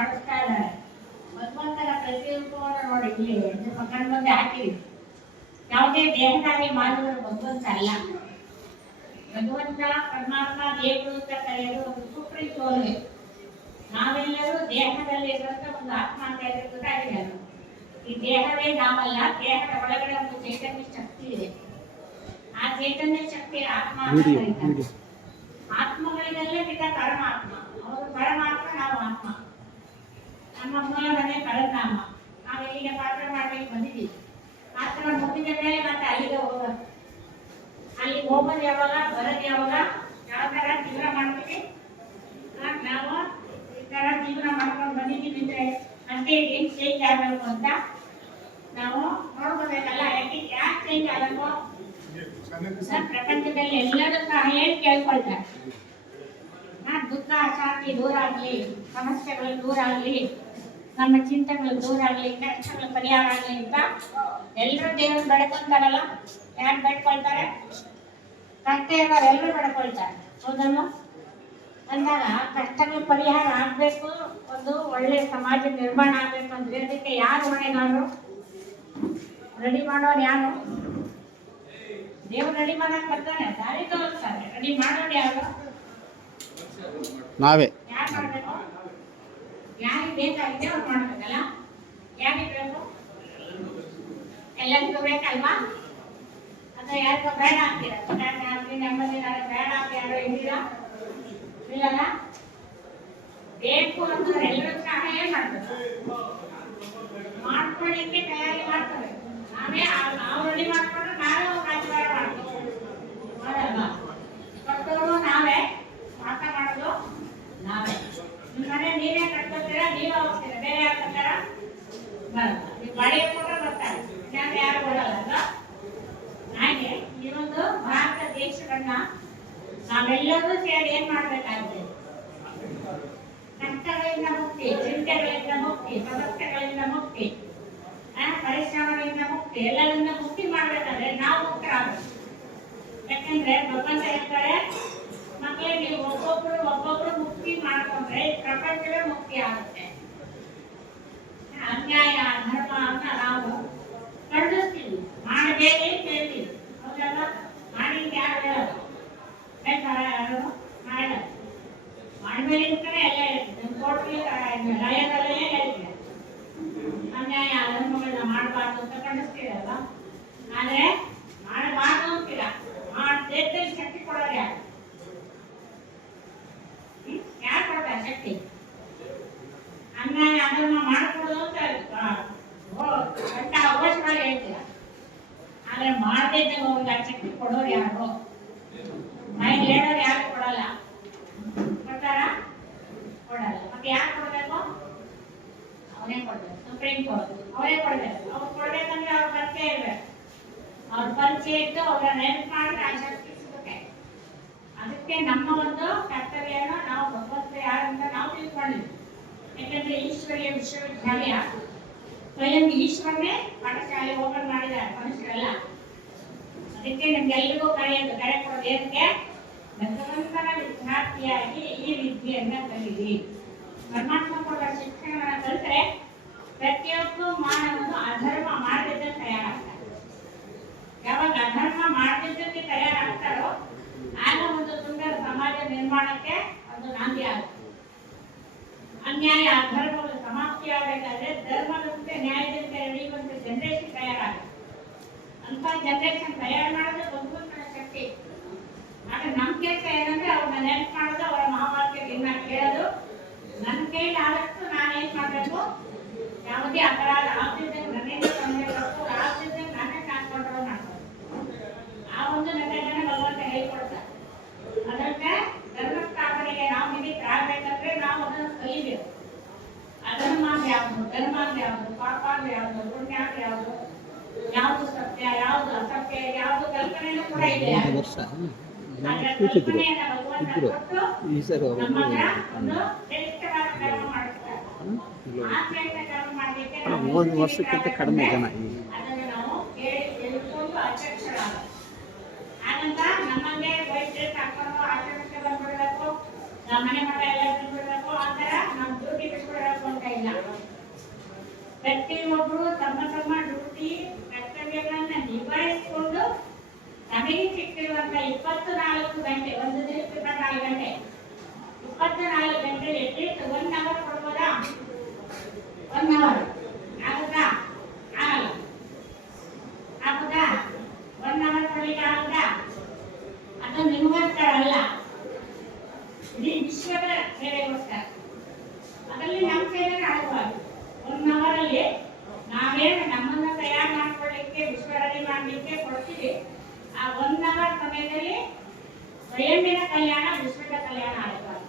ಮಾಡಿಸ್ತಾ ಇದ್ದಾರೆ ಭಗವಂತನ ಪ್ರತಿರೂಪವನ್ನು ನೋಡಿ ಇಲ್ಲಿ ಕಣ್ಣು ಮುಂದೆ ಹಾಕಿರಿ ಯಾವುದೇ ದೇಹದಾಗಿ ಮಾಡುವುದು ಭಗವಂತ ಅಲ್ಲ ಭಗವಂತ ಪರಮಾತ್ಮ ದೇವರು ಅಂತ ಕರೆಯೋದು ಒಂದು ಸುಪ್ರೀಂ ಸೋಲು. ನಾವೆಲ್ಲರೂ ದೇಹದಲ್ಲಿ ಇರುವಂತ ಒಂದು ಆತ್ಮ ಅಂತ ಗೊತ್ತಾಗಿದೆ ಈ ದೇಹವೇ ನಾವಲ್ಲ ದೇಹದ ಒಳಗಡೆ ಒಂದು ಚೈತನ್ಯ ಶಕ್ತಿ ಇದೆ. ಆ ಚೈತನ್ಯ ಶಕ್ತಿ ಆತ್ಮ ಅಂತ ಕರೀತಾರೆ. ಆತ್ಮಗಳಿಗೆಲ್ಲ ಬಿದ್ದ ಪರಮಾತ್ಮ. ಅವರು ಪರಮಾತ್ಮ ನಾವು ಆತ್ಮ. ನಮ್ಮ ಮನೆ ಪರನಾಮ ನಾವು ಇಲ್ಲಿಗೆ ಪಾತ್ರ ಮಾಡ್ಲಿಕ್ಕೆ ಬಂದಿದ್ದೀವಿ. ಪಾತ್ರ ಮುಗಿದ ಮೇಲೆ ಮತ್ತೆ ಅಲ್ಲಿಗೆ ಹೋಗೋದು. ಅಲ್ಲಿ ಹೋಗೋದು ಯಾವಾಗ ಬರೋದು ಯಾವಾಗ ಯಾವ ಥರ ಜೀವನ ಮಾಡ್ತೀವಿ? ನಾವು ಈ ತರ ಜೀವನ ಮಾಡ್ಕೊಂಡು ಬಂದಿದ್ದೀವಿ ಅಂದ್ರೆ ಅಂತೆ ಏನು ಚೇಂಜ್ ಆಗಬೇಕು ಅಂತ ನಾವು ನೋಡ್ಕೋಬೇಕಲ್ಲ ಯಾಕೆ ಯಾಕೆ ಚೇಂಜ್ ಆಗಬೇಕು? ಪ್ರಪಂಚದಲ್ಲಿ ಎಲ್ಲರೂ ಸಹ ಏನ್ ಕೇಳ್ಕೊಳ್ತಾರೆ? ದುಃಖ ಅಶಾಂತಿ ದೂರ ಆಗ್ಲಿ ಸಮಸ್ಯೆಗಳು ದೂರ ಆಗ್ಲಿ ನಮ್ಮ ಚಿಂತೆಗಳು ದೂರ ಆಗ್ಲಿ ಕಷ್ಟಗಳು ಪರಿಹಾರ ಆಗ್ಲಿ ಅಂತ ಎಲ್ಲರೂ ದೇವ್ರು ಬೆಳ್ಕೊಂತಾರಲ್ಲ ಯಾರು ಬೆಳ್ಕೊಳ್ತಾರೆ ಕಷ್ಟ ಇರೋರು ಎಲ್ಲರೂ ಬೆಳ್ಕೊಳ್ತಾರೆ ಹೌದಲ್ಲ ಅಂದಾಗ ಕಷ್ಟಗಳು ಪರಿಹಾರ ಆಗ್ಬೇಕು, ಒಂದು ಒಳ್ಳೆ ಸಮಾಜ ನಿರ್ಮಾಣ ಆಗ್ಬೇಕು ಅಂದ್ರೆ ಅದಕ್ಕೆ ಯಾರು ಹೊಣೆಗಾರರು? ರೆಡಿ ಮಾಡೋರು ಯಾರು? ದೇವ್ರು ರೆಡಿ ಮಾಡಕ್ ಬರ್ತಾನೆ, ದಾರಿ ತೋರಿಸ್ತಾರೆ. ರೆಡಿ ಮಾಡೋರು ಯಾರು? ನಾವೇ. ಬೇಕಾಗಿದೆ ಅವ್ರು ಮಾಡ್ಬೇಕಲ್ಲ? ಯಾರಿಗೆ ಬೇಕು? ಎಲ್ಲರಿಗೂ ಬೇಕಲ್ವಾ? ಅದು ಯಾರಿಗೂ ಬೇಡ ಅಂತೀರ? ನಮ್ಮಲ್ಲಿ ನಾನು ಬೇಡ ಅಂತ ಯಾರು ಇದ್ದೀರಾ? ಇಲ್ಲಲ್ಲ ಬೇಕು ಅಂತ ಎಲ್ಲರೂ ಸಹ ಏನ್ ಮಾಡ್ಬೇಕು ಮಾಡ್ಕೊಳ್ಳಿಕ್ಕೆ ತಯಾರಿ ಮಾಡ್ತಾರೆ ನಾವೇ ಆ- ನಾವು ರೆಡಿ ಮಾಡ್ಕೊಂಡು ನಾವೇ ಒಂದು ರಾಜಕಾರಣ ಮಾಡ್ತೀವಿ ಹೌದಲ್ವಾ ಕಟ್ಟೋರು ನಾವೇ ವಾಸ ಮಾಡೋದು ನಾವೇ ನಿಮ್ಮ ಮನೆ ನೀವೇ ಕಟ್ಕೋತೀರಾ ನೀವೇ ಹೋಗ್ತೀರಾ ಬೇರೆ ಯಾರು ಕಟ್ಟಾರ ಬರಲ್ಲ ಯಾರು ಕೊಡಲ್ಲ ಹಾಗೆ ಒಂದು ಭಾರತ ದೇಶವನ್ನ ನಾವೆಲ್ಲರೂ ಸೇರಿ ಏನ್ ಮಾಡ್ಬೇಕಾಗಿದೆ ಕಷ್ಟಗಳಿಂದ ಮುಕ್ತಿ, ಚಿಂತೆಗಳಿಂದ ಮುಕ್ತಿ, ಸಮಸ್ಯೆಗಳಿಂದ ಮುಕ್ತಿ ಪರಿಶ್ರಮಗಳಿಂದ ಮುಕ್ತಿ ಎಲ್ಲರಿಂದ ಮುಕ್ತಿ ಮಾಡ್ಬೇಕಾದ್ರೆ ನಾವು ಮುಕ್ತರಾಗಬೇಕು. ಯಾಕಂದ್ರೆ ಭಗವಂತ ಹೇಳ್ತಾರೆ ಮಕ್ಕಳೇ ಒಬ್ಬೊಬ್ರು ಒಬ್ಬೊಬ್ರು ಮುಕ್ತಿ ಮಾಡ್ಕೊಂಡ್ರೆ ಪ್ರಪಂಚವೇ ಮುಕ್ತಿ ಆಗುತ್ತೆ. ಅನ್ಯಾಯ ಧರ್ಮ ಅಂತ ನಾವು ಖಂಡಿಸ್ತೀವಿ ಮಾಡಬೇಡಿ ಅಂತ ಹೇಳ್ತೀವಿ ಹೌದಲ್ಲ ಮಾಡಿ ಅಂತ ಯಾರು ಹೇಳಲ್ಲ ಬೇಕಾದ ಯಾರು ಮಾಡಲ್ಲ ಮಾಡಬೇಡಿ ಅಂತಾನೆ ಎಲ್ಲ ಹೇಳ್ತೀವಿ ನಮ್ಮ ಕೋರ್ಟ್ಗೆ ಲಯದಲ್ಲೇ ಹೇಳ್ತೀವಿ ಅನ್ಯಾಯ ಧರ್ಮಗಳನ್ನ ಮಾಡಬಾರ್ದು ಅಂತ ಖಂಡಿಸ್ತೀರಲ್ಲ ಆದ್ರೆ ಮಾಡಬಾರ್ದು ಅಂತೀರ ಮಾಡದೇ ಶಕ್ತಿ ಕೊಡೋರು ಯಾರು ಹ್ಮ್? ಯಾರು ಕೊಡ್ತಾರೆ ಶಕ್ತಿ ಅನ್ಯಾಯ ಅಧರ್ಮ ಮಾಡக்கூಡದು ಅಂತ ಆ, ಓ, ಅಂತ ಅವಶ್ಯವಾಗಿ ಹೇಳ್ತೀರ ಆದ್ರೆ ಆ ಶಕ್ತಿ ಕೊಡೋರು ಯಾರು? ಮೈಂಡ್ ಹೇಳೋರು ಯಾರು ಕೊಡಲ್ಲ. ಕೊಡ್ತಾರಾ? ಕೊಡಲ್ಲ. ಮತ್ತೆ ಯಾರು ಕೊಡ್ಬೇಕು? ಅವನೇ ಕೊಡ್ಬೇಕು. ಸುಪ್ರೀಂ ಕೋರ್ಟ್ ಅವರೇ ಕೊಡ್ಬೇಕು. ಅವ್ರು ಕೊಡ್ಬೇಕಂದ್ರೆ ಅವ್ರ ಪರಿಚಯ ಇರ್ಬೇಕು. ಅವ್ರ ಪರಿಚಯ ಇದ್ದು ಅವ್ರ ನೆನಪು ಮಾಡಿದ್ರೆ ಆ ಶಕ್ತಿ ಸಿಗುತ್ತೆ. ಅದಕ್ಕೆ ನಮ್ಮ ಒಂದು ಕರ್ತವ್ಯನ ನಾವು ಭಗವಂತ ಯಾರಂತ ನಾವು ತಿಳ್ಕೊಂಡಿದ್ವಿ. ಯಾಕಂದ್ರೆ ಈಶ್ವರೀಯ ವಿಶ್ವವಿದ್ಯಾಲಯ. ಸ್ವಯಂ ಈಶ್ವರನೇ ಪಾಠಶಾಲೆ ಓಪನ್ ಮಾಡಿದ್ದಾರೆ ಮನುಷ್ಯರೆಲ್ಲ. ಅದಕ್ಕೆ ನಿಮ್ಗೆಲ್ರಿಗೂ ಕರೆಯೋದು ಕರೆ ಕೊಡೋದಕ್ಕೆ ವಿದ್ಯಾರ್ಥಿಯಾಗಿ ಈ ವಿದ್ಯೆಯನ್ನ ಕಲಿರಿ. ಪರಮಾತ್ಮ ಕೊಡುವ ಶಿಕ್ಷಣವನ್ನ ಕಲಿತರೆ ಪ್ರತಿಯೊಬ್ಬ ಮಾನವನು ಅಧರ್ಮ ಮಾಡದಿದ್ದ ತಯಾರಾಗ್ತಾರೆ ಯಾವಾಗ ಅಧರ್ಮ ಮಾಡದಿದ್ದಕ್ಕೆ ತಯಾರಾಗ್ತಾರೋ ಆಗ ಒಂದು ಸುಂದರ ಸಮಾಜ ನಿರ್ಮಾಣಕ್ಕೆ ಒಂದು ನಾಂದಿ ಆಗುತ್ತೆ. ಅನ್ಯಾಯ, ಅಧರ್ಮಗಳು ಸಮಾಪ್ತಿ ಆಗಬೇಕಾದ್ರೆ ಧರ್ಮದಂತೆ ನ್ಯಾಯದಂತೆ ನಡೆಯುವಂತೆ ಜನರೇಷನ್ ತಯಾರಾಗುತ್ತೆ. ಅಂತ ಜನರೇಷನ್ ತಯಾರು ಮಾಡೋದು ಬಂದ್ಬಿಟ್ಟು ಶಕ್ತಿ ಆದ್ರೆ ನಮ್ ಕೆಲಸ ಏನಂದ್ರೆ ಅವ್ರನ್ನ ನೆನಪು ಮಾಡೋದು, ಅವರ ಮಹಾವಾಕ್ಯ ಇನ್ನ ಕೇಳೋದು. ನನ್ ಕೈಲಿ ಆದಷ್ಟು ನಾನು ಏನ್ ಮಾಡ್ಬೇಕು? ಯಾವುದೇ ಅಪರಾಧ ಆಗ್ತಿದ್ದಂಗೆ ನನ್ನಿಂದ ತೊಂದರೆ ತಪ್ಪು ಆಗ್ತಿದ್ದಂಗೆ ನಾನೇ ಕಾಣ್ಕೊಂಡ್ರು ಮಾಡ್ಕೊಂಡು ಆ ಒಂದು ನನ್ನನ್ನ ಭಗವಂತ ಹೇಳ್ಕೊಡ್ತಾರೆ ಅದಕ್ಕೆ ಧರ್ಮಸ್ಥಾಪನೆಗೆ ನಾವು ಇಲ್ಲಿ ನಿಮಿತ್ತರಾಗಬೇಕಂದ್ರೆ ನಾವು ಅದನ್ನು ಕಲಿಬೇಕು. ಅಧರ್ಮ ಅಂದ್ರೆ ಯಾವುದು? ಧರ್ಮ ಅಂದ್ರೆ ಯಾವುದು? ಪಾಪ ಅಂದ್ರೆ ಯಾವುದು? ಪುಣ್ಯ ಅಂದ್ರೆ ಯಾವುದು? ಯಾವುದು ಸತ್ಯ ಯಾವುದು ಅಸತ್ಯ ಯಾವುದು ಕಲ್ಪನೆಯೂ ಕೂಡ ಇದೆ ವರ್ಷ ಕೂತಿದ್ರು ಇದ್ರು ಈ ಸರ್ ಅವರು ಒಂದು ವರ್ಷಕ್ಕಿಂತ ಕಡಿಮೆ ಜನ ಈ ಅದನ್ನು ನಾವು ಕೇಳಿ ತಿಳ್ಕೊಂಡು ಅಧ್ಯಕ್ಷರಾಗಬೇಕು ಆನಂತರ ನಮ್ಮನ್ನೇ ವೈಟ್ ಡ್ರೆಸ್ ಹಾಕೊಂಡು ಆಚರಣೆಗೆ ಬಂದ್ಬಿಡ್ಬೇಕು ನಮ್ಮ ಎಲ್ಲ ಆ ಡ್ಯೂಟಿ ಬಿಟ್ಬಿಡ್ಬೇಕು ಅಂತ ಇಲ್ಲ. ತಮ್ಮ ತಮ್ಮ ಡ್ಯೂಟಿ ಕರ್ತವ್ಯಗಳನ್ನ ನಿಭಾಯಿಸಿಕೊಂಡು ನಮಗೆ ಸಿಕ್ಕಿರುವಂತ ಇಪ್ಪತ್ತು ನಾಲ್ಕು ಗಂಟೆ, ಒಂದು ದಿನಕ್ಕೆ ಇಪ್ಪತ್ನಾಲ್ಕು ಗಂಟೆ ಇಪ್ಪತ್ತು ನಾಲ್ಕು ಗಂಟೆ ಅಟ್ಲೀಸ್ಟ್ ಒನ್ ಅವರ್ ಕೊಡ್ಬೋದಾ? ಒನ್ ಅವರ್ ಆಗುತ್ತಾ ಆಗಲ್ಲ ಆಗುತ್ತಾ ಒನ್ ಅವರ್ ಕೊಡ್ಲಿಕ್ಕೆ ಆಗುತ್ತಾ ಅದು ನಿಮಗೋಸ್ಕರ ಅಲ್ಲ ಇಡೀ ವಿಶ್ವದ ಸೇವೆಗೋಸ್ಕರ ಅದರಲ್ಲಿ ನಮ್ಮ ಸೇವೆ ಆಗಬಾರ್ದು ಒನ್ ಅವರಲ್ಲಿ ನಾವೇನು ನಮ್ಮನ್ನ ತಯಾರು ಮಾಡ್ಕೊಳ್ಳಿಕ್ಕೆ ವಿಶ್ವದಲ್ಲಿ ಮಾಡಲಿಕ್ಕೆ ಕೊಡ್ತೀವಿ ಆ ಒನ್ ಅವರ್ ಸಮಯದಲ್ಲಿ ಸ್ವಯಂನ ಕಲ್ಯಾಣ ವಿಶ್ವದ ಕಲ್ಯಾಣ ಆಗಬಾರ್ದು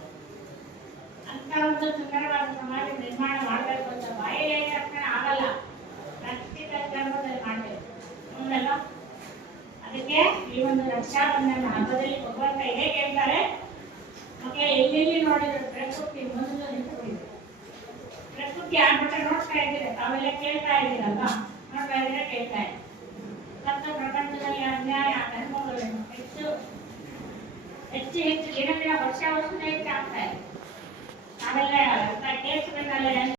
ಅಂತ ಒಂದು ಸುಂದರವಾದ ಸಮಾಜ ನಿರ್ಮಾಣ ಮಾಡಬೇಕು ಅಂತ ಬಾಯಲ್ಲಿ ತಕ್ಷಣ ಆಗಲ್ಲ? ಪ್ರಾಕ್ಟಿಕಲ್ ಧರ್ಮದಲ್ಲಿ ಮಾಡಬೇಕು. ಹೌದಲ್ಲ? ಅದಕ್ಕೆ ಈ ಒಂದು ರಕ್ಷಾಬಂಧನ ಹಬ್ಬದಲ್ಲಿ ಭಗವಂತ ಇದೇ ಕೇಳ್ತಾರೆ ಮಕ್ಕಳ, ಎಲ್ಲೆಲ್ಲಿ ನೋಡಿದ್ರು ಪ್ರಕೃತಿ ಮೊದಲು ನಿಂತುಕೊಂಡಿದೆ. ಪ್ರಕೃತಿ ಆಗ್ಬಿಟ್ರೆ ನೋಡ್ತಾ ಇದ್ದೀರ? ತಾವೆಲ್ಲ ಕೇಳ್ತಾ ಇದ್ದೀರಲ್ವಾ? ನೋಡ್ತಾ ಇದ್ದೀರ? ಕೇಳ್ತಾ ಇದ್ದೀರ? ಸತ್ತ ಪ್ರಪಂಚದಲ್ಲಿ ಅನ್ಯಾಯ ಧರ್ಮಗಳು ಹೆಚ್ಚು ಹೆಚ್ಚು ಹೆಚ್ಚು ದಿನ ದಿನ ವರ್ಷ ವರ್ಷ ಹೆಚ್ಚು ಆಗ್ತಾ ಇದೆ ನಾವೆಲ್ಲ ಕೇಸ್ಗಳನ್ನೆಲ್ಲ